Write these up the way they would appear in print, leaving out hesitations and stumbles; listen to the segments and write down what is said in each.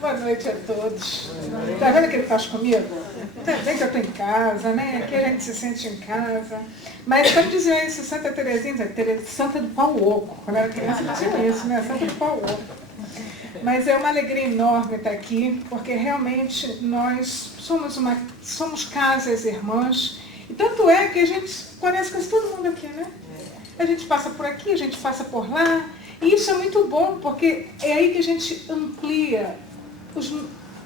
Boa noite a todos. Tá vendo o que ele faz comigo? Bem que eu estou em casa, né? Aqui a gente se sente em casa. Mas quando diziam isso, Santa Teresinha, Santa do Pau Oco. Quando eu era criança dizia isso, né? Santa do Pau Oco. Mas é uma alegria enorme estar aqui, porque realmente nós somos casas irmãs. E tanto é que a gente conhece quase todo mundo aqui, né? A gente passa por aqui, a gente passa por lá. E isso é muito bom, porque é aí que a gente amplia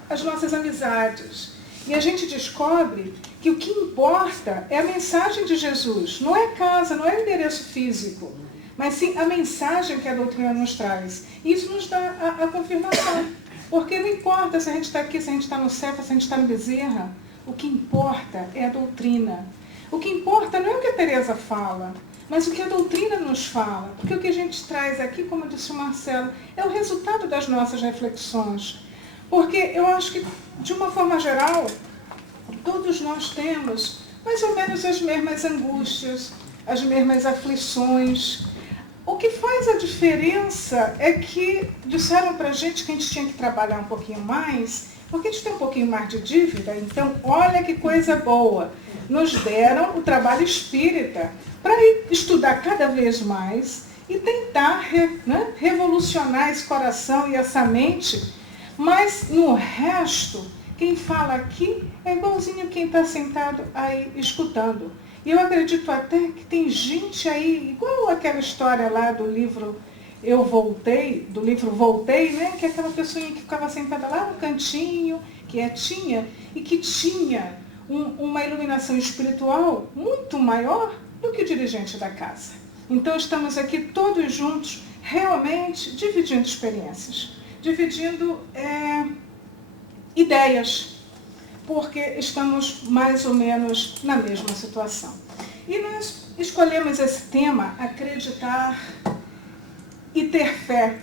as nossas amizades. E a gente descobre que o que importa é a mensagem de Jesus. Não é casa, não é o endereço físico, mas sim a mensagem que a doutrina nos traz. E isso nos dá a confirmação. Porque não importa se a gente está aqui, se a gente está no céu, se a gente está no Bezerra. O que importa é a doutrina. O que importa não é o que a Teresa fala, mas o que a doutrina nos fala. Porque o que a gente traz aqui, como disse o Marcelo, é o resultado das nossas reflexões. Porque eu acho que, de uma forma geral, todos nós temos mais ou menos as mesmas angústias, as mesmas aflições. O que faz a diferença é que disseram para a gente que a gente tinha que trabalhar um pouquinho mais, porque a gente tem um pouquinho mais de dívida. Então, olha que coisa boa. Nos deram o trabalho espírita para estudar cada vez mais e tentar revolucionar esse coração e essa mente. Mas no resto, quem fala aqui é igualzinho quem está sentado aí escutando. E eu acredito até que tem gente aí, igual aquela história lá do livro do livro Voltei, né? Que é aquela pessoinha que ficava sentada lá no cantinho, quietinha, e que tinha uma iluminação espiritual muito maior do que o dirigente da casa. Então estamos aqui todos juntos, realmente dividindo experiências. Dividindo ideias, porque estamos mais ou menos na mesma situação. E nós escolhemos esse tema, acreditar e ter fé,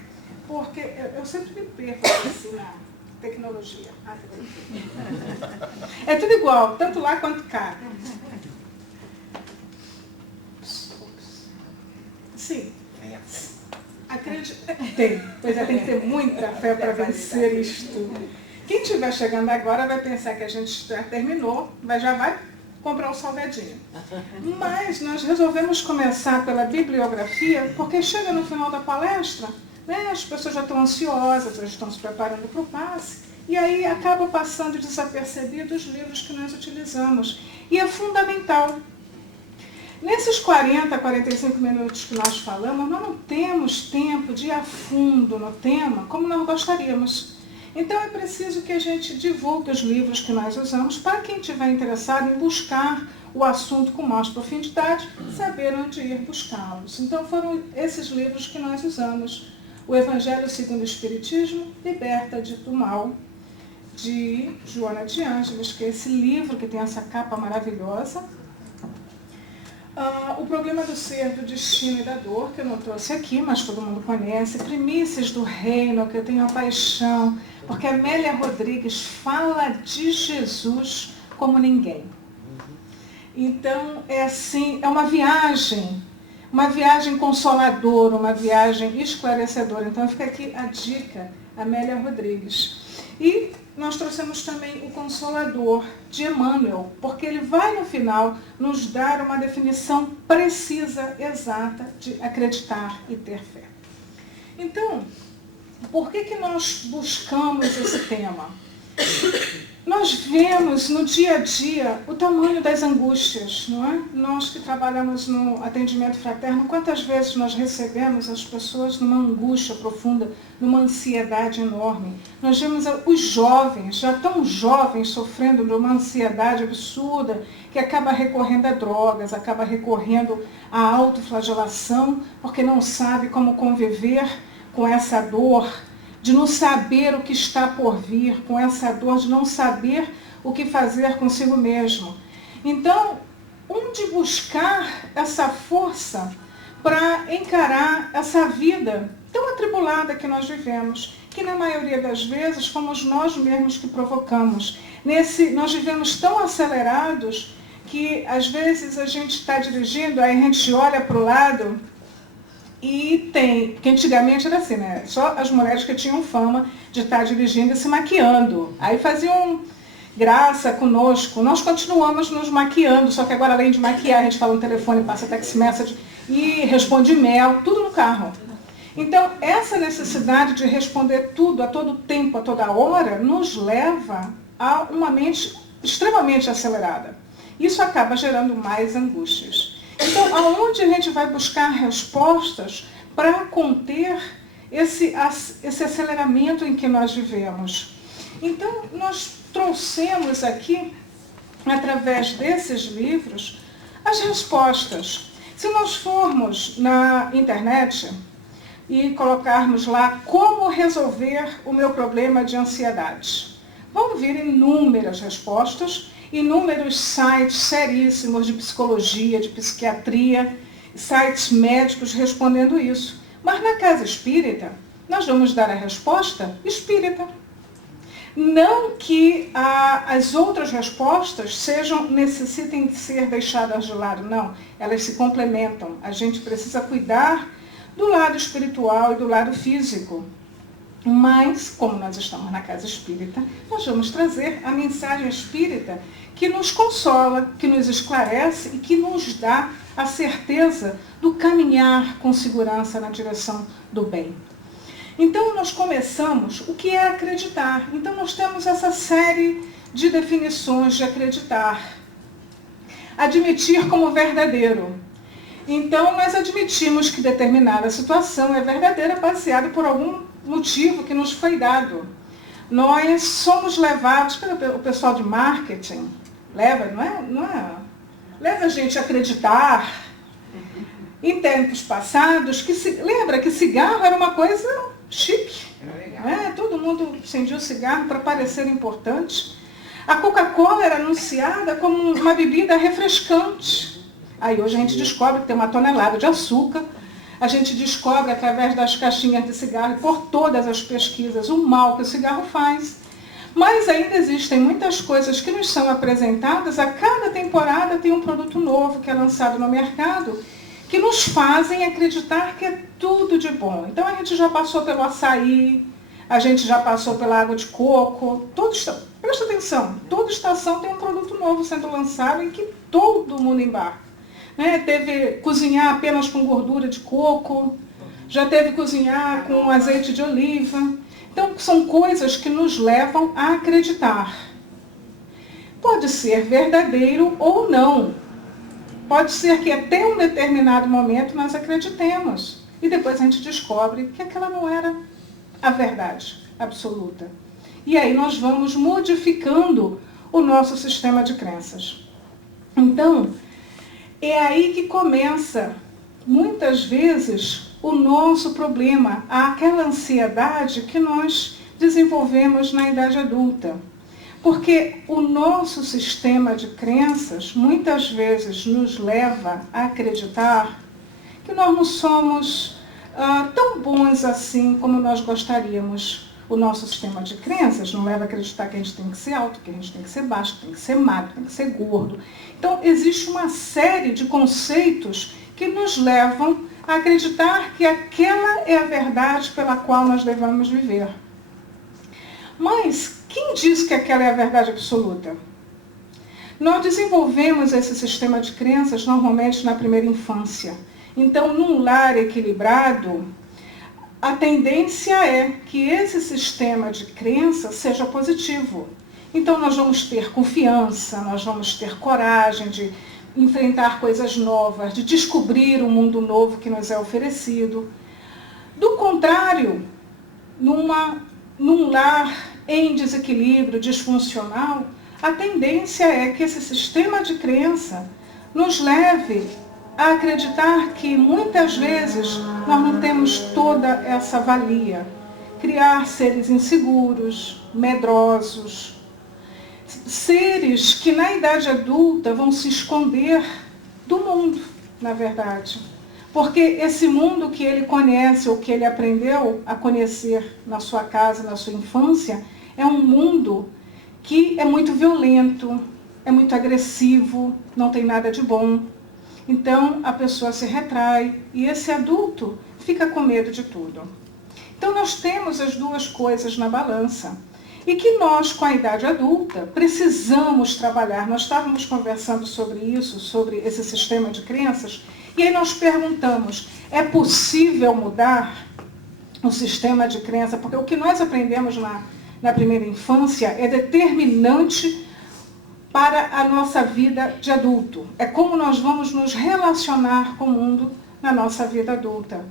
porque eu sempre me perco assim na tecnologia. É tudo igual, tanto lá quanto cá. Sim. Tem que ter muita fé para vencer isto. Quem estiver chegando agora vai pensar que a gente já terminou, mas já vai comprar um salgadinho. Mas nós resolvemos começar pela bibliografia, porque chega no final da palestra, né, as pessoas já estão ansiosas, já estão se preparando para o passe, e aí acaba passando desapercebido os livros que nós utilizamos. E é fundamental. Nesses 40, 45 minutos que nós falamos, nós não temos tempo de ir a fundo no tema como nós gostaríamos. Então é preciso que a gente divulgue os livros que nós usamos para quem estiver interessado em buscar o assunto com mais profundidade, saber onde ir buscá-los. Então foram esses livros que nós usamos. O Evangelho segundo o Espiritismo, Liberta-te do Mal, de Joana de Ângeles, que é esse livro que tem essa capa maravilhosa. O Problema do Ser, do Destino e da Dor, que eu não trouxe aqui, mas todo mundo conhece. Primícias do Reino, que eu tenho uma paixão, porque a Amélia Rodrigues fala de Jesus como ninguém. Então, é assim, é uma viagem consoladora, uma viagem esclarecedora. Então, fica aqui a dica, Amélia Rodrigues. E nós trouxemos também o Consolador, de Emmanuel, porque ele vai, no final, nos dar uma definição precisa, exata, de acreditar e ter fé. Então, por que nós buscamos esse tema? Nós vemos no dia a dia o tamanho das angústias, não é? Nós que trabalhamos no atendimento fraterno, quantas vezes nós recebemos as pessoas numa angústia profunda, numa ansiedade enorme. Nós vemos os jovens, já tão jovens, sofrendo de uma ansiedade absurda, que acaba recorrendo a drogas, acaba recorrendo à autoflagelação, porque não sabe como conviver com essa dor, de não saber o que está por vir, com essa dor de não saber o que fazer consigo mesmo. Então, onde buscar essa força para encarar essa vida tão atribulada que nós vivemos, que na maioria das vezes fomos nós mesmos que provocamos. Nós vivemos tão acelerados que às vezes a gente está dirigindo, aí a gente olha para o lado E tem, que antigamente era assim, né? Só as mulheres que tinham fama de estar dirigindo e se maquiando. Aí faziam graça conosco. Nós continuamos nos maquiando, só que agora além de maquiar, a gente fala no telefone, passa text message e responde e-mail, tudo no carro. Então, essa necessidade de responder tudo a todo tempo, a toda hora, nos leva a uma mente extremamente acelerada. Isso acaba gerando mais angústias. Então, aonde a gente vai buscar respostas para conter esse aceleramento em que nós vivemos? Então, nós trouxemos aqui, através desses livros, as respostas. Se nós formos na internet e colocarmos lá como resolver o meu problema de ansiedade, vão vir inúmeras respostas, inúmeros sites seríssimos de psicologia, de psiquiatria, sites médicos respondendo isso. Mas na casa espírita, nós vamos dar a resposta espírita. Não que as outras respostas necessitem de ser deixadas de lado, não. Elas se complementam. A gente precisa cuidar do lado espiritual e do lado físico. Mas, como nós estamos na casa espírita, nós vamos trazer a mensagem espírita que nos consola, que nos esclarece e que nos dá a certeza do caminhar com segurança na direção do bem. Então, nós começamos o que é acreditar. Então, nós temos essa série de definições de acreditar. Admitir como verdadeiro. Então, nós admitimos que determinada situação é verdadeira baseada por algum motivo que nos foi dado. Nós somos levados, pelo pessoal de marketing, leva a gente a acreditar em tempos passados, lembra que cigarro era uma coisa chique. Todo mundo acendia o cigarro para parecer importante. A Coca-Cola era anunciada como uma bebida refrescante. Aí hoje a gente descobre que tem uma tonelada de açúcar. A gente descobre através das caixinhas de cigarro e por todas as pesquisas o mal que o cigarro faz. Mas ainda existem muitas coisas que nos são apresentadas. A cada temporada tem um produto novo que é lançado no mercado que nos fazem acreditar que é tudo de bom. Então a gente já passou pelo açaí, a gente já passou pela água de coco. Presta atenção, toda estação tem um produto novo sendo lançado em que todo mundo embarca. Teve cozinhar apenas com gordura de coco, já teve cozinhar com azeite de oliva. Então, são coisas que nos levam a acreditar. Pode ser verdadeiro ou não. Pode ser que até um determinado momento nós acreditemos. E depois a gente descobre que aquela não era a verdade absoluta. E aí nós vamos modificando o nosso sistema de crenças. Então, é aí que começa, muitas vezes, o nosso problema, aquela ansiedade que nós desenvolvemos na idade adulta. Porque o nosso sistema de crenças, muitas vezes, nos leva a acreditar que nós não somos tão bons assim como nós gostaríamos. O nosso sistema de crenças nos leva a acreditar que a gente tem que ser alto, que a gente tem que ser baixo, que tem que ser magro, que tem que ser gordo. Então, existe uma série de conceitos que nos levam a acreditar que aquela é a verdade pela qual nós devemos viver. Mas quem diz que aquela é a verdade absoluta? Nós desenvolvemos esse sistema de crenças normalmente na primeira infância. Então, num lar equilibrado, a tendência é que esse sistema de crença seja positivo. Então, nós vamos ter confiança, nós vamos ter coragem de enfrentar coisas novas, de descobrir um mundo novo que nos é oferecido. Do contrário, num lar em desequilíbrio, disfuncional, a tendência é que esse sistema de crença nos leve a acreditar que muitas vezes nós não temos toda essa valia. Criar seres inseguros, medrosos, seres que na idade adulta vão se esconder do mundo, na verdade. Porque esse mundo que ele conhece ou que ele aprendeu a conhecer na sua casa, na sua infância, é um mundo que é muito violento, é muito agressivo, não tem nada de bom. Então, a pessoa se retrai e esse adulto fica com medo de tudo. Então nós temos as duas coisas na balança. E que nós, com a idade adulta, precisamos trabalhar. Nós estávamos conversando sobre isso, sobre esse sistema de crenças, e aí nós perguntamos, é possível mudar o sistema de crença? Porque o que nós aprendemos na primeira infância é determinante para a nossa vida de adulto. É como nós vamos nos relacionar com o mundo na nossa vida adulta.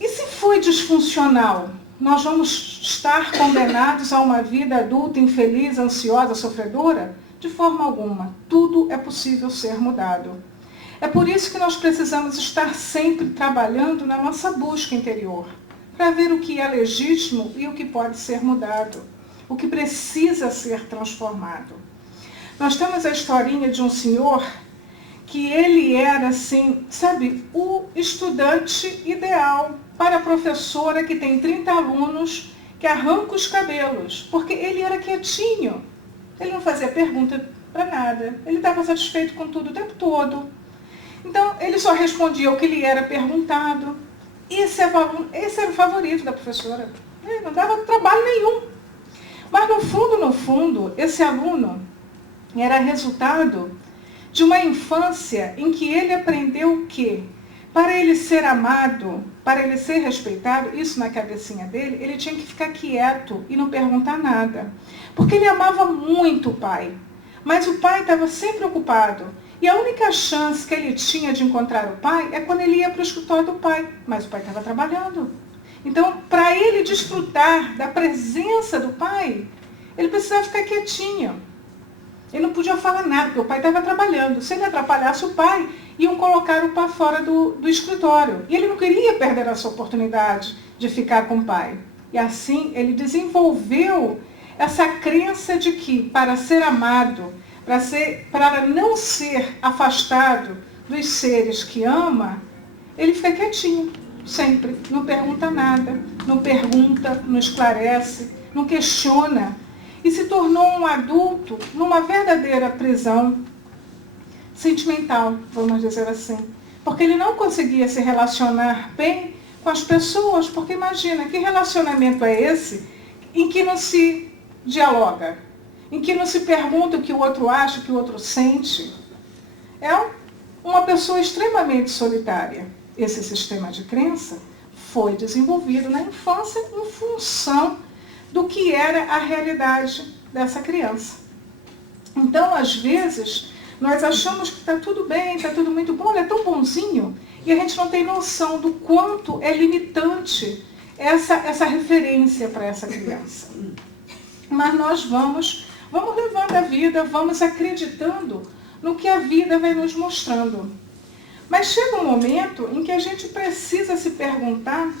E se foi disfuncional? Nós vamos estar condenados a uma vida adulta infeliz, ansiosa, sofredora? De forma alguma. Tudo é possível ser mudado. É por isso que nós precisamos estar sempre trabalhando na nossa busca interior, para ver o que é legítimo e o que pode ser mudado, o que precisa ser transformado. Nós temos a historinha de um senhor que ele era, assim, sabe, o estudante ideal para a professora que tem 30 alunos, que arranca os cabelos, porque ele era quietinho, ele não fazia pergunta para nada, ele estava satisfeito com tudo o tempo todo. Então, ele só respondia o que lhe era perguntado. Esse era o favorito da professora. Ele não dava trabalho nenhum. Mas, no fundo, esse aluno era resultado de uma infância em que ele aprendeu o quê? Para ele ser amado, para ele ser respeitado, isso na cabecinha dele, ele tinha que ficar quieto e não perguntar nada. Porque ele amava muito o pai. Mas o pai estava sempre ocupado. E a única chance que ele tinha de encontrar o pai é quando ele ia para o escritório do pai. Mas o pai estava trabalhando. Então, para ele desfrutar da presença do pai, ele precisava ficar quietinho. Ele não podia falar nada, porque o pai estava trabalhando. Se ele atrapalhasse o pai, iam colocar o pai fora do escritório. E ele não queria perder essa oportunidade de ficar com o pai. E assim, ele desenvolveu essa crença de que, para ser amado, para não ser afastado dos seres que ama, ele fica quietinho, sempre. Não pergunta nada, não esclarece, não questiona. E se tornou um adulto numa verdadeira prisão sentimental, vamos dizer assim. Porque ele não conseguia se relacionar bem com as pessoas, porque imagina, que relacionamento é esse em que não se dialoga, em que não se pergunta o que o outro acha, o que o outro sente? É uma pessoa extremamente solitária. Esse sistema de crença foi desenvolvido na infância em função do que era a realidade dessa criança. Então, às vezes, nós achamos que está tudo bem, está tudo muito bom, ele é tão bonzinho, e a gente não tem noção do quanto é limitante essa referência para essa criança. Mas nós vamos levando a vida, vamos acreditando no que a vida vai nos mostrando. Mas chega um momento em que a gente precisa se perguntar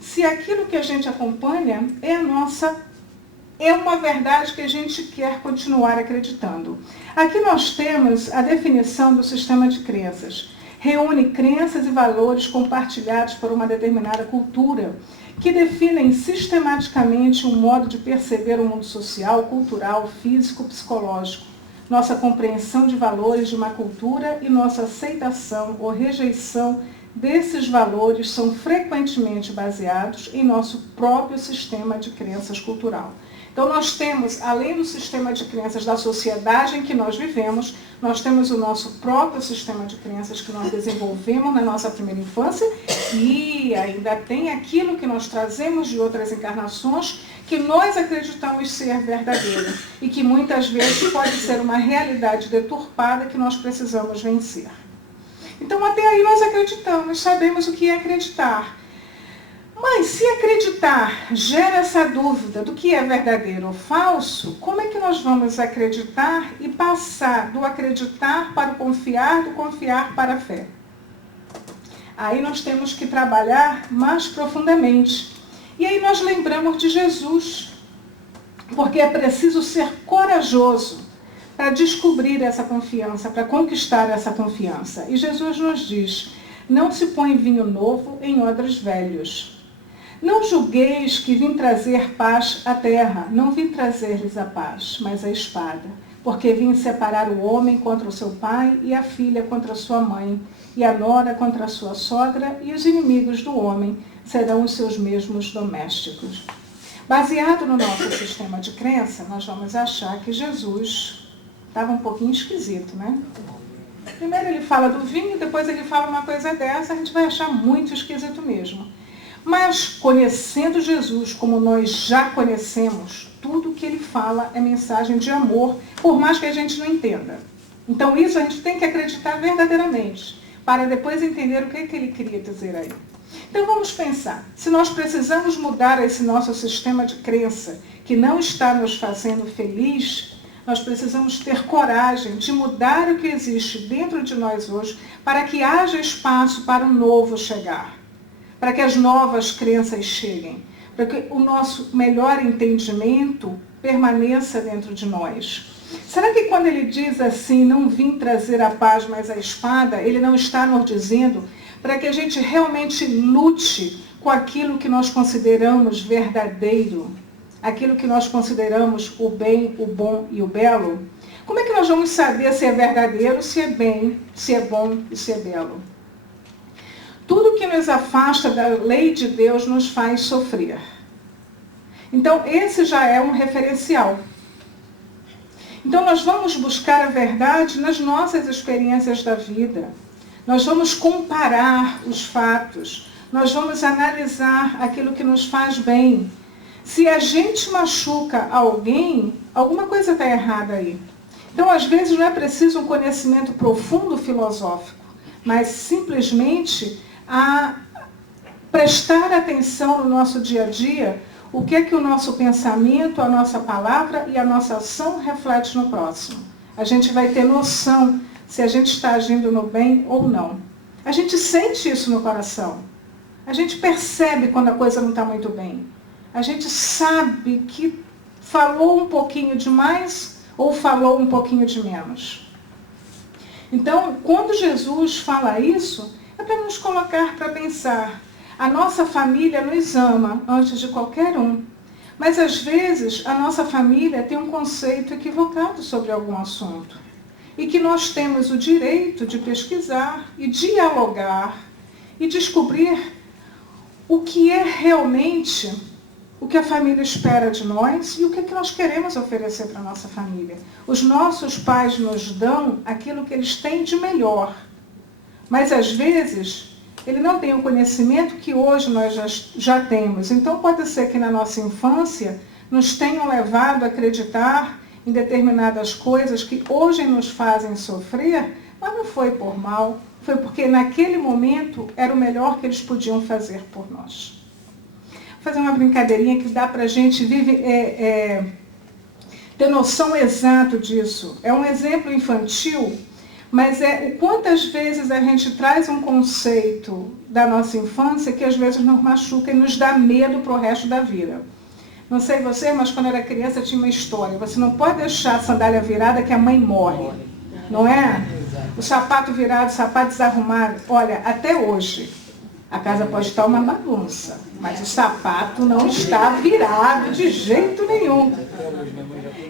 se aquilo que a gente acompanha é uma verdade que a gente quer continuar acreditando. Aqui nós temos a definição do sistema de crenças. Reúne crenças e valores compartilhados por uma determinada cultura, que definem sistematicamente um modo de perceber o mundo social, cultural, físico, psicológico, nossa compreensão de valores de uma cultura e nossa aceitação ou rejeição desses valores são frequentemente baseados em nosso próprio sistema de crenças cultural. Então nós temos, além do sistema de crenças da sociedade em que nós vivemos, nós temos o nosso próprio sistema de crenças que nós desenvolvemos na nossa primeira infância e ainda tem aquilo que nós trazemos de outras encarnações que nós acreditamos ser verdadeiro e que muitas vezes pode ser uma realidade deturpada que nós precisamos vencer. Então até aí nós acreditamos, sabemos o que é acreditar. Mas se acreditar gera essa dúvida do que é verdadeiro ou falso, como é que nós vamos acreditar e passar do acreditar para o confiar, do confiar para a fé? Aí nós temos que trabalhar mais profundamente. E aí nós lembramos de Jesus, porque é preciso ser corajoso para descobrir essa confiança, para conquistar essa confiança. E Jesus nos diz, não se põe vinho novo em odres velhos. Não julgueis que vim trazer paz à terra, não vim trazer-lhes a paz, mas a espada. porque vim separar o homem contra o seu pai e a filha contra a sua mãe, e a nora contra a sua sogra, e os inimigos do homem serão os seus mesmos domésticos. Baseado no nosso sistema de crença, nós vamos achar que Jesus estava um pouquinho esquisito, né? Primeiro ele fala do vinho, depois ele fala uma coisa dessa, a gente vai achar muito esquisito mesmo. Mas, conhecendo Jesus como nós já conhecemos, tudo que ele fala é mensagem de amor, por mais que a gente não entenda. Então isso a gente tem que acreditar verdadeiramente, para depois entender o que ele queria dizer aí. Então vamos pensar, se nós precisamos mudar esse nosso sistema de crença, que não está nos fazendo feliz, nós precisamos ter coragem de mudar o que existe dentro de nós hoje, para que haja espaço para o novo chegar, para que as novas crenças cheguem, para que o nosso melhor entendimento permaneça dentro de nós. Será que quando ele diz assim, não vim trazer a paz, mas a espada, ele não está nos dizendo para que a gente realmente lute com aquilo que nós consideramos verdadeiro, aquilo que nós consideramos o bem, o bom e o belo? Como é que nós vamos saber se é verdadeiro, se é bem, se é bom e se é belo? Tudo que nos afasta da lei de Deus nos faz sofrer. Então, esse já é um referencial. Então, nós vamos buscar a verdade nas nossas experiências da vida. Nós vamos comparar os fatos. Nós vamos analisar aquilo que nos faz bem. Se a gente machuca alguém, alguma coisa está errada aí. Então, às vezes, não é preciso um conhecimento profundo filosófico, mas simplesmente a prestar atenção no nosso dia a dia, o que é que o nosso pensamento, a nossa palavra e a nossa ação reflete no próximo. A gente vai ter noção se a gente está agindo no bem ou não. A gente sente isso no coração. A gente percebe quando a coisa não está muito bem. A gente sabe que falou um pouquinho demais ou falou um pouquinho de menos. Então, quando Jesus fala isso, é para nos colocar para pensar. A nossa família nos ama antes de qualquer um. Mas, às vezes, a nossa família tem um conceito equivocado sobre algum assunto. E que nós temos o direito de pesquisar e dialogar e descobrir o que é realmente o que a família espera de nós e o que nós queremos oferecer para a nossa família. Os nossos pais nos dão aquilo que eles têm de melhor. Mas, às vezes, ele não tem o conhecimento que hoje nós já temos. Então, pode ser que na nossa infância nos tenham levado a acreditar em determinadas coisas que hoje nos fazem sofrer, mas não foi por mal, foi porque naquele momento era o melhor que eles podiam fazer por nós. Vou fazer uma brincadeirinha que dá para a gente ter noção exata disso. É um exemplo infantil, mas é o quantas vezes a gente traz um conceito da nossa infância que às vezes nos machuca e nos dá medo para o resto da vida. Não sei você, mas quando eu era criança tinha uma história. Você não pode deixar a sandália virada que a mãe morre, não é? O sapato virado, o sapato desarrumado. Olha, até hoje, a casa pode estar uma bagunça, mas o sapato não está virado de jeito nenhum.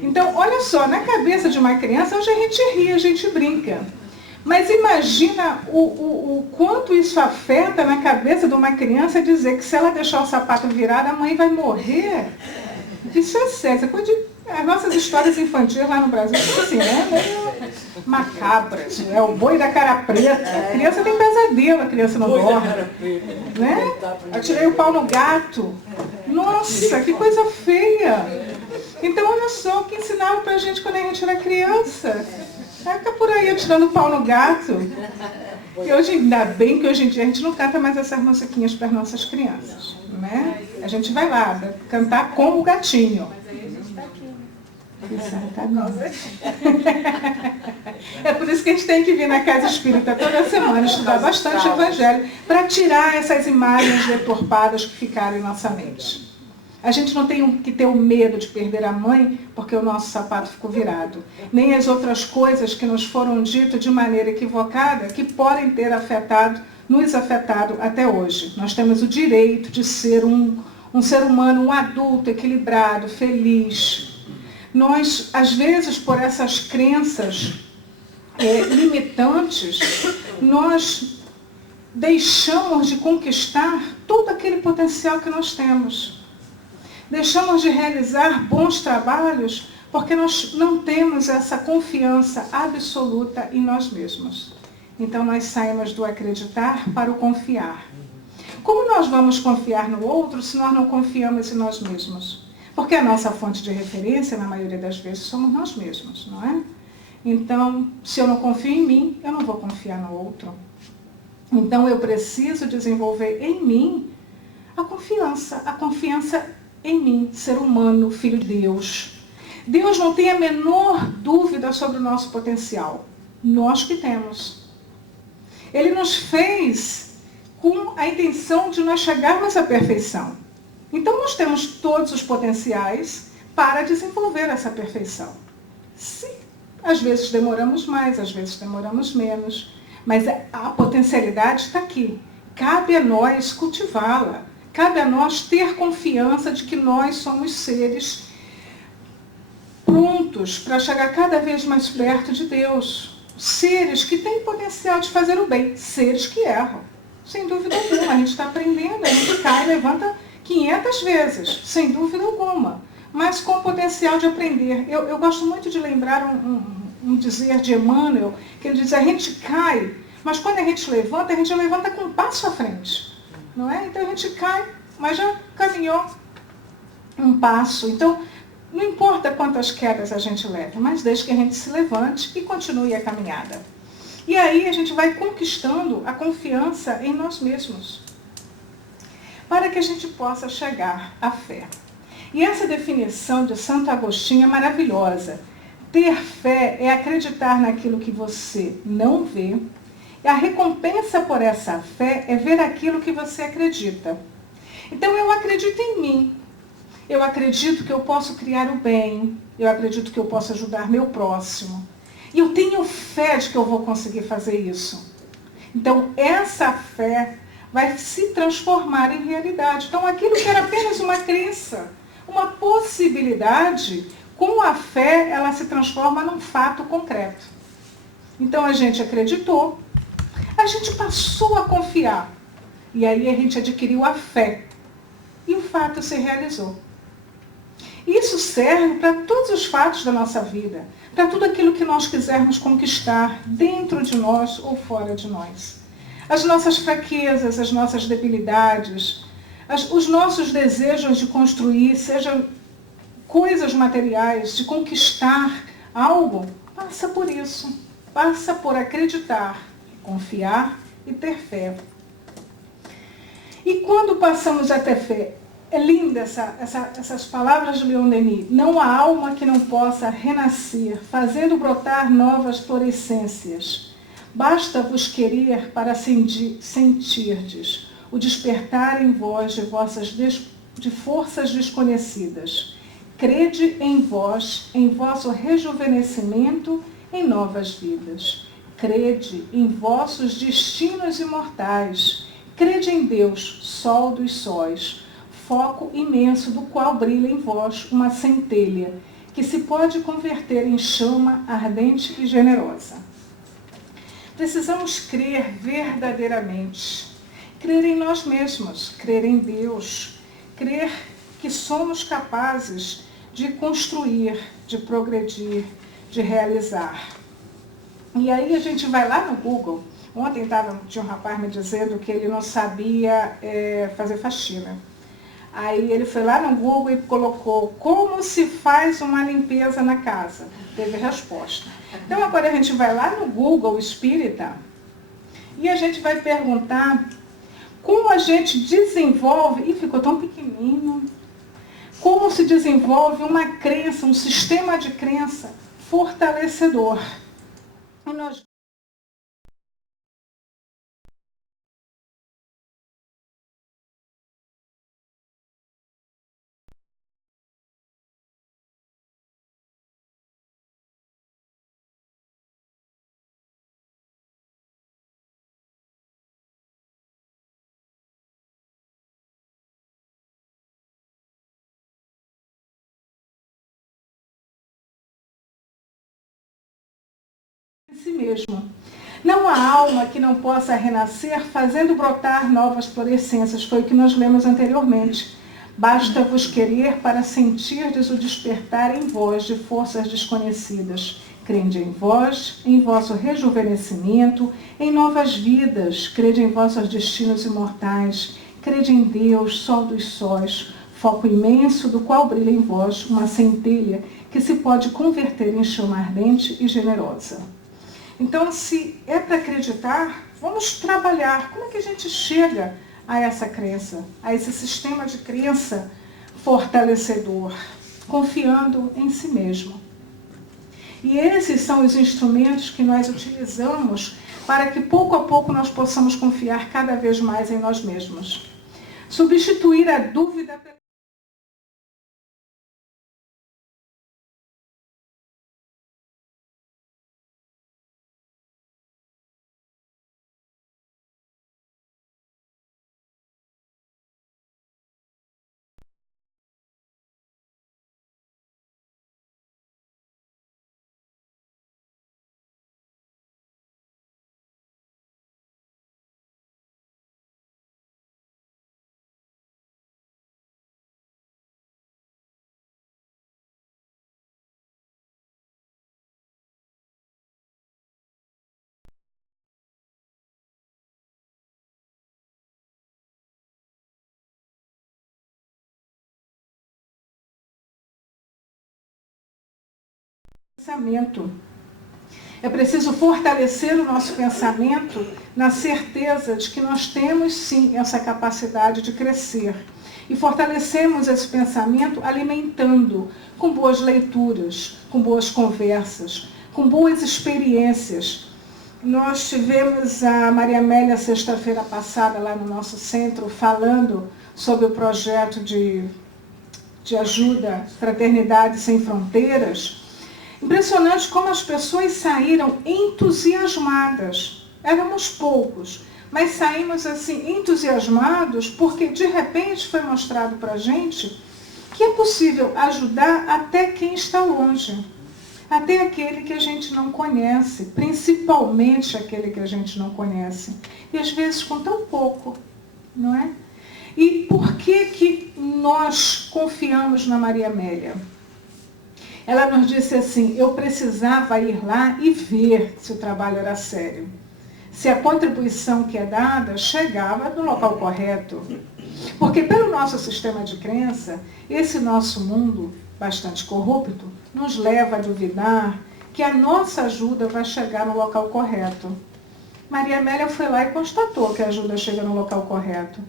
Então, olha só, na cabeça de uma criança, hoje a gente ri, a gente brinca. Mas imagina o quanto isso afeta na cabeça de uma criança dizer que se ela deixar o sapato virado, a mãe vai morrer. Isso é sério. As nossas histórias infantis lá no Brasil são assim, né? Meio macabras. É o boi da cara preta. A criança tem pesadelo, a criança não dorme. Né? Atirei o pau no gato. Nossa, que coisa feia. Então, olha só o que ensinavam pra gente quando a gente era criança. Fica por aí atirando pau no gato. E hoje, ainda bem que hoje em dia a gente não canta mais essas musiquinhas para as nossas crianças. Né? A gente vai lá cantar com o gatinho. Exatamente. É por isso que a gente tem que vir na casa espírita toda semana, estudar bastante o Evangelho, para tirar essas imagens deturpadas que ficaram em nossa mente. A gente não tem que ter o medo de perder a mãe porque o nosso sapato ficou virado. Nem as outras coisas que nos foram ditas de maneira equivocada que podem ter nos afetado até hoje. Nós temos o direito de ser um ser humano, um adulto, equilibrado, feliz. Nós, às vezes, por essas crenças limitantes, nós deixamos de conquistar todo aquele potencial que nós temos. Deixamos de realizar bons trabalhos porque nós não temos essa confiança absoluta em nós mesmos. Então nós saímos do acreditar para o confiar. Como nós vamos confiar no outro se nós não confiamos em nós mesmos? Porque a nossa fonte de referência, na maioria das vezes, somos nós mesmos, não é? Então, se eu não confio em mim, eu não vou confiar no outro. Então eu preciso desenvolver em mim a confiança em mim, ser humano, filho de Deus. Deus não tem a menor dúvida sobre o nosso potencial. Nós que temos. Ele nos fez com a intenção de nós chegarmos à perfeição. Então nós temos todos os potenciais para desenvolver essa perfeição. Sim, às vezes demoramos mais, às vezes demoramos menos, mas a potencialidade está aqui. Cabe a nós cultivá-la. Cabe a nós ter confiança de que nós somos seres prontos para chegar cada vez mais perto de Deus. Seres que têm potencial de fazer o bem. Seres que erram. Sem dúvida alguma. A gente está aprendendo, a gente cai e levanta 500 vezes. Sem dúvida alguma. Mas com o potencial de aprender. Eu gosto muito de lembrar um dizer de Emmanuel, que ele diz, a gente cai, mas quando a gente levanta com um passo à frente. Não é? Então a gente cai, mas já caminhou um passo. Então, não importa quantas quedas a gente leva, mas desde que a gente se levante e continue a caminhada. E aí a gente vai conquistando a confiança em nós mesmos, para que a gente possa chegar à fé. E essa definição de Santo Agostinho é maravilhosa. Ter fé é acreditar naquilo que você não vê. E a recompensa por essa fé é ver aquilo que você acredita. Então eu acredito em mim. Eu acredito que eu posso criar o bem. Eu acredito que eu posso ajudar meu próximo. E eu tenho fé de que eu vou conseguir fazer isso. Então essa fé vai se transformar em realidade. Então aquilo que era apenas uma crença, uma possibilidade, com a fé ela se transforma num fato concreto. Então a gente acreditou, a gente passou a confiar. E aí a gente adquiriu a fé. E o fato se realizou. Isso serve para todos os fatos da nossa vida, para tudo aquilo que nós quisermos conquistar, dentro de nós ou fora de nós. As nossas fraquezas, as nossas debilidades, os nossos desejos de construir, sejam coisas materiais, de conquistar algo, passa por isso. Passa por acreditar, confiar e ter fé. E quando passamos a ter fé, é linda essas palavras de Leon Denis. Não há alma que não possa renascer, fazendo brotar novas florescências. Basta-vos querer para sentirdes o despertar em vós de forças desconhecidas. Crede em vós, em vosso rejuvenescimento, em novas vidas. Crede em vossos destinos imortais. Crede em Deus, sol dos sóis, foco imenso do qual brilha em vós uma centelha, que se pode converter em chama ardente e generosa. Precisamos crer verdadeiramente. Crer em nós mesmos, crer em Deus, crer que somos capazes de construir, de progredir, de realizar. E aí a gente vai lá no Google. Ontem tinha um rapaz me dizendo que ele não sabia fazer faxina. Aí ele foi lá no Google e colocou como se faz uma limpeza na casa. Teve resposta. Então agora a gente vai lá no Google Espírita e a gente vai perguntar como a gente desenvolve, e ficou tão pequenino, como se desenvolve uma crença, um sistema de crença fortalecedor. E nós mesmo. Não há alma que não possa renascer fazendo brotar novas florescências, foi o que nós lemos anteriormente. Basta vos querer para sentirdes o despertar em vós de forças desconhecidas. Crede em vós, em vosso rejuvenescimento, em novas vidas, crede em vossos destinos imortais, crede em Deus, sol dos sóis, foco imenso do qual brilha em vós uma centelha que se pode converter em chama ardente e generosa. Então, se é para acreditar, vamos trabalhar. Como é que a gente chega a essa crença, a esse sistema de crença fortalecedor? Confiando em si mesmo. E esses são os instrumentos que nós utilizamos para que pouco a pouco nós possamos confiar cada vez mais em nós mesmos. Substituir a dúvida pela pensamento. É preciso fortalecer o nosso pensamento na certeza de que nós temos sim essa capacidade de crescer. E fortalecemos esse pensamento alimentando com boas leituras, com boas conversas, com boas experiências. Nós tivemos a Maria Amélia sexta-feira passada lá no nosso centro falando sobre o projeto de ajuda Fraternidade Sem Fronteiras. Impressionante como as pessoas saíram entusiasmadas. Éramos poucos, mas saímos assim entusiasmados porque de repente foi mostrado para a gente que é possível ajudar até quem está longe, até aquele que a gente não conhece, principalmente aquele que a gente não conhece, e às vezes com tão pouco, não é? E por que nós confiamos na Maria Amélia? Ela nos disse assim, eu precisava ir lá e ver se o trabalho era sério. Se a contribuição que é dada chegava no local correto. Porque pelo nosso sistema de crença, esse nosso mundo bastante corrupto nos leva a duvidar que a nossa ajuda vai chegar no local correto. Maria Amélia foi lá e constatou que a ajuda chega no local correto.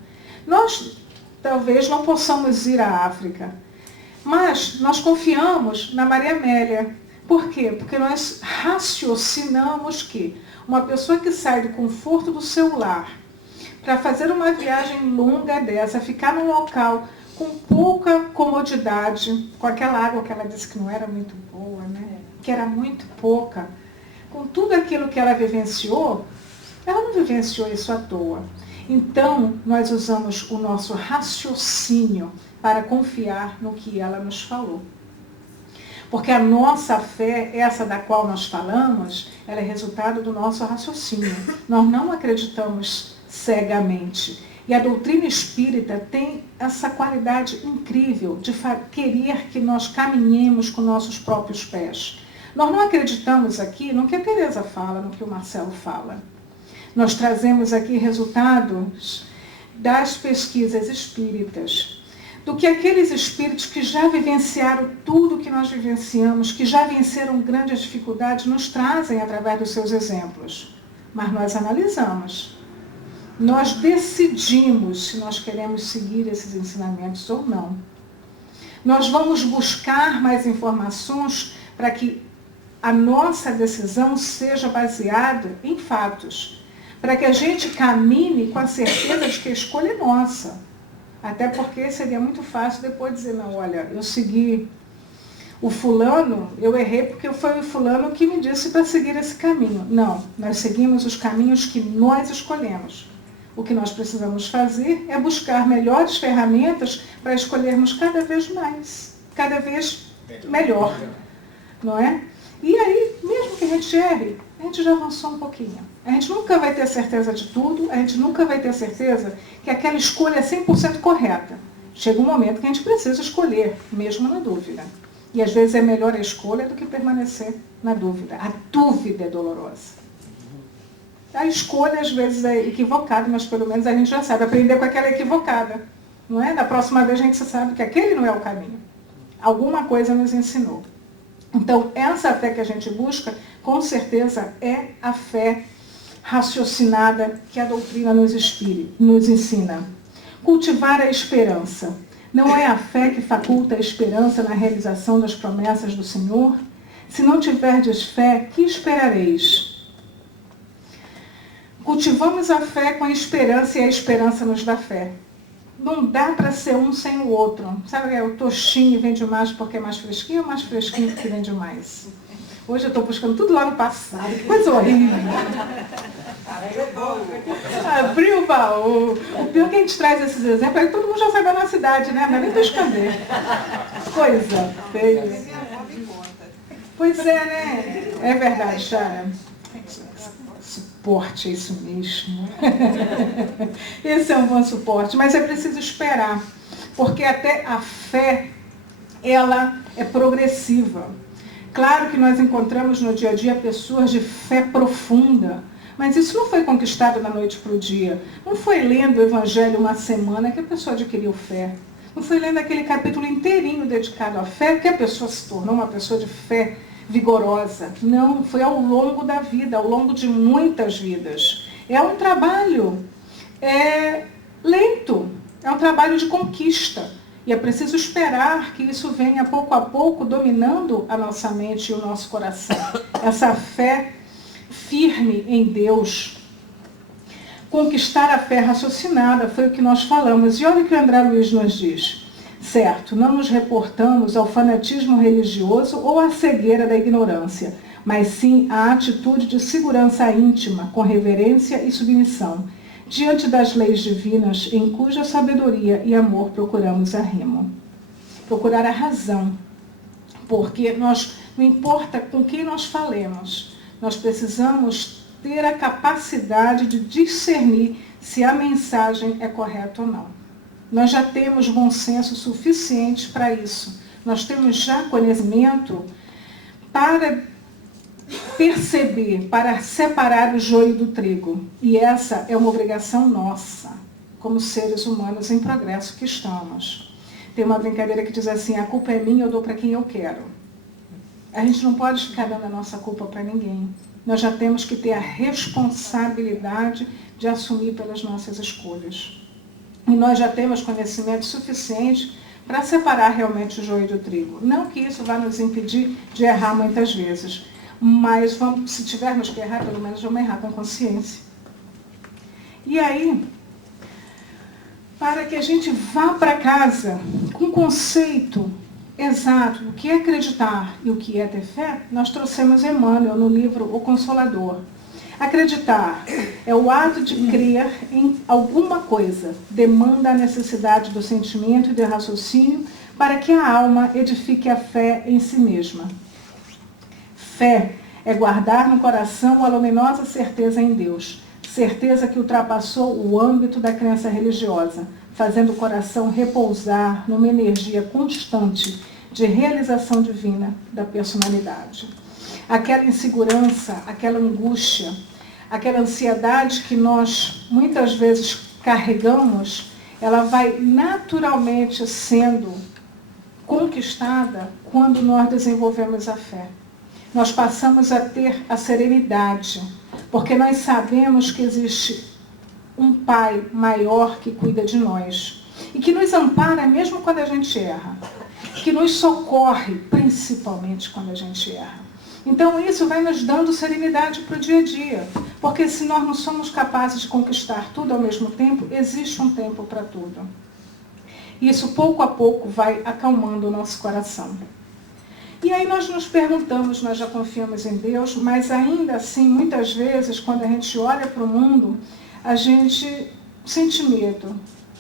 Nós talvez não possamos ir à África, mas nós confiamos na Maria Amélia. Por quê? Porque nós raciocinamos que uma pessoa que sai do conforto do seu lar para fazer uma viagem longa dessa, ficar num local com pouca comodidade, com aquela água que ela disse que não era muito boa, né? Que era muito pouca, com tudo aquilo que ela vivenciou, ela não vivenciou isso à toa. Então, nós usamos o nosso raciocínio para confiar no que ela nos falou. Porque a nossa fé, essa da qual nós falamos, ela é resultado do nosso raciocínio. Nós não acreditamos cegamente. E a doutrina espírita tem essa qualidade incrível de querer que nós caminhemos com nossos próprios pés. Nós não acreditamos aqui no que a Teresa fala, no que o Marcelo fala. Nós trazemos aqui resultados das pesquisas espíritas, do que aqueles espíritos que já vivenciaram tudo que nós vivenciamos, que já venceram grandes dificuldades, nos trazem através dos seus exemplos. Mas nós analisamos. Nós decidimos se nós queremos seguir esses ensinamentos ou não. Nós vamos buscar mais informações para que a nossa decisão seja baseada em fatos, para que a gente caminhe com a certeza de que a escolha é nossa. Até porque seria muito fácil depois dizer, não, olha, eu segui o fulano, eu errei porque foi o fulano que me disse para seguir esse caminho. Não, nós seguimos os caminhos que nós escolhemos. O que nós precisamos fazer é buscar melhores ferramentas para escolhermos cada vez mais, cada vez melhor, não é? E aí, mesmo que a gente erre, a gente já avançou um pouquinho. A gente nunca vai ter certeza de tudo, a gente nunca vai ter certeza que aquela escolha é 100% correta. Chega um momento que a gente precisa escolher, mesmo na dúvida. E às vezes é melhor a escolha do que permanecer na dúvida. A dúvida é dolorosa. A escolha às vezes é equivocada, mas pelo menos a gente já sabe aprender com aquela equivocada. Não é? Da próxima vez a gente sabe que aquele não é o caminho. Alguma coisa nos ensinou. Então, essa fé que a gente busca, com certeza, é a fé raciocinada que a doutrina nos ensina. Cultivar a esperança. Não é a fé que faculta a esperança na realização das promessas do Senhor? Se não tiverdes fé, que esperareis? Cultivamos a fé com a esperança e a esperança nos dá fé. Não dá para ser um sem o outro. Sabe, o tostinho vende mais porque é mais fresquinho ou mais fresquinho porque vende mais? Hoje eu estou buscando tudo lá no passado. Que coisa horrível. Abriu o baú. O pior que a gente traz esses exemplos é que todo mundo já sabe da nossa cidade, né? Não é nem para esconder. Coisa feia. Pois é, né? É verdade, Chara. Suporte, é isso mesmo. Esse é um bom suporte, mas é preciso esperar, porque até a fé, ela é progressiva. Claro que nós encontramos no dia a dia pessoas de fé profunda, mas isso não foi conquistado da noite para o dia. Não foi lendo o Evangelho uma semana que a pessoa adquiriu fé. Não foi lendo aquele capítulo inteirinho dedicado à fé que a pessoa se tornou uma pessoa de fé vigorosa. Não, foi ao longo da vida, ao longo de muitas vidas. É um trabalho lento, é um trabalho de conquista. E é preciso esperar que isso venha pouco a pouco dominando a nossa mente e o nosso coração. Essa fé firme em Deus. Conquistar a fé raciocinada foi o que nós falamos. E olha o que o André Luiz nos diz. Certo, não nos reportamos ao fanatismo religioso ou à cegueira da ignorância, mas sim à atitude de segurança íntima, com reverência e submissão, diante das leis divinas em cuja sabedoria e amor procuramos arrimo. Procurar a razão, porque não importa com quem nós falemos, nós precisamos ter a capacidade de discernir se a mensagem é correta ou não. Nós já temos bom senso suficiente para isso. Nós temos já conhecimento para perceber, para separar o joio do trigo. E essa é uma obrigação nossa, como seres humanos em progresso que estamos. Tem uma brincadeira que diz assim, a culpa é minha, eu dou para quem eu quero. A gente não pode ficar dando a nossa culpa para ninguém. Nós já temos que ter a responsabilidade de assumir pelas nossas escolhas. E nós já temos conhecimento suficiente para separar realmente o joio do trigo. Não que isso vá nos impedir de errar muitas vezes, mas se tivermos que errar, pelo menos vamos errar com consciência. E aí, para que a gente vá para casa com um conceito exato do que é acreditar e o que é ter fé, nós trouxemos Emmanuel no livro O Consolador. Acreditar é o ato de crer em alguma coisa, demanda a necessidade do sentimento e do raciocínio para que a alma edifique a fé em si mesma. Fé é guardar no coração a luminosa certeza em Deus, certeza que ultrapassou o âmbito da crença religiosa, fazendo o coração repousar numa energia constante de realização divina da personalidade. Aquela insegurança, aquela angústia, aquela ansiedade que nós muitas vezes carregamos, ela vai naturalmente sendo conquistada quando nós desenvolvemos a fé. Nós passamos a ter a serenidade, porque nós sabemos que existe um Pai maior que cuida de nós e que nos ampara mesmo quando a gente erra, que nos socorre principalmente quando a gente erra. Então isso vai nos dando serenidade para o dia a dia, porque se nós não somos capazes de conquistar tudo ao mesmo tempo, existe um tempo para tudo. E isso pouco a pouco vai acalmando o nosso coração. E aí nós nos perguntamos, nós já confiamos em Deus, mas ainda assim, muitas vezes, quando a gente olha para o mundo, a gente sente medo,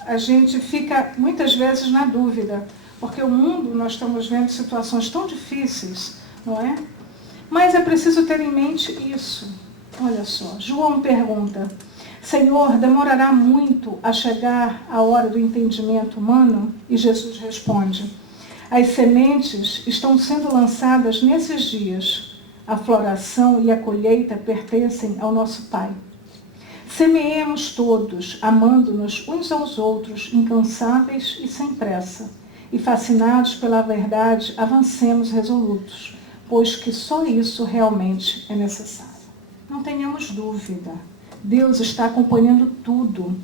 a gente fica muitas vezes na dúvida, porque o mundo, nós estamos vendo situações tão difíceis, não é? Mas é preciso ter em mente isso. Olha só, João pergunta: Senhor, demorará muito a chegar a hora do entendimento humano? E Jesus responde: as sementes estão sendo lançadas nesses dias. A floração e a colheita pertencem ao nosso Pai. Semeemos todos, amando-nos uns aos outros, incansáveis e sem pressa. E fascinados pela verdade, avancemos resolutos, pois que só isso realmente é necessário. Não tenhamos dúvida. Deus está acompanhando tudo.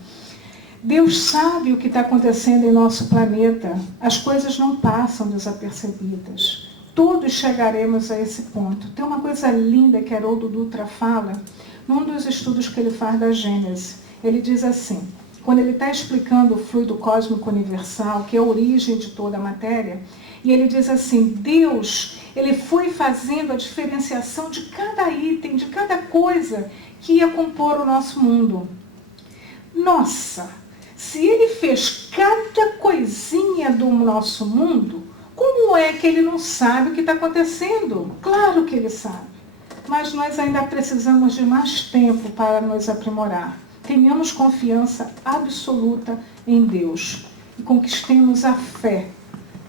Deus sabe o que está acontecendo em nosso planeta. As coisas não passam desapercebidas. Todos chegaremos a esse ponto. Tem uma coisa linda que Haroldo Dutra fala, num dos estudos que ele faz da Gênese. Ele diz assim, quando ele está explicando o fluido cósmico universal, que é a origem de toda a matéria, e ele diz assim, Deus, ele foi fazendo a diferenciação de cada item, de cada coisa que ia compor o nosso mundo. Nossa, se ele fez cada coisinha do nosso mundo, como é que ele não sabe o que está acontecendo? Claro que ele sabe. Mas nós ainda precisamos de mais tempo para nos aprimorar. Tenhamos confiança absoluta em Deus e conquistemos a fé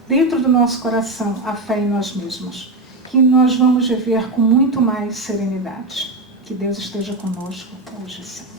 dentro do nosso coração, a fé em nós mesmos, que nós vamos viver com muito mais serenidade. Que Deus esteja conosco hoje e sempre.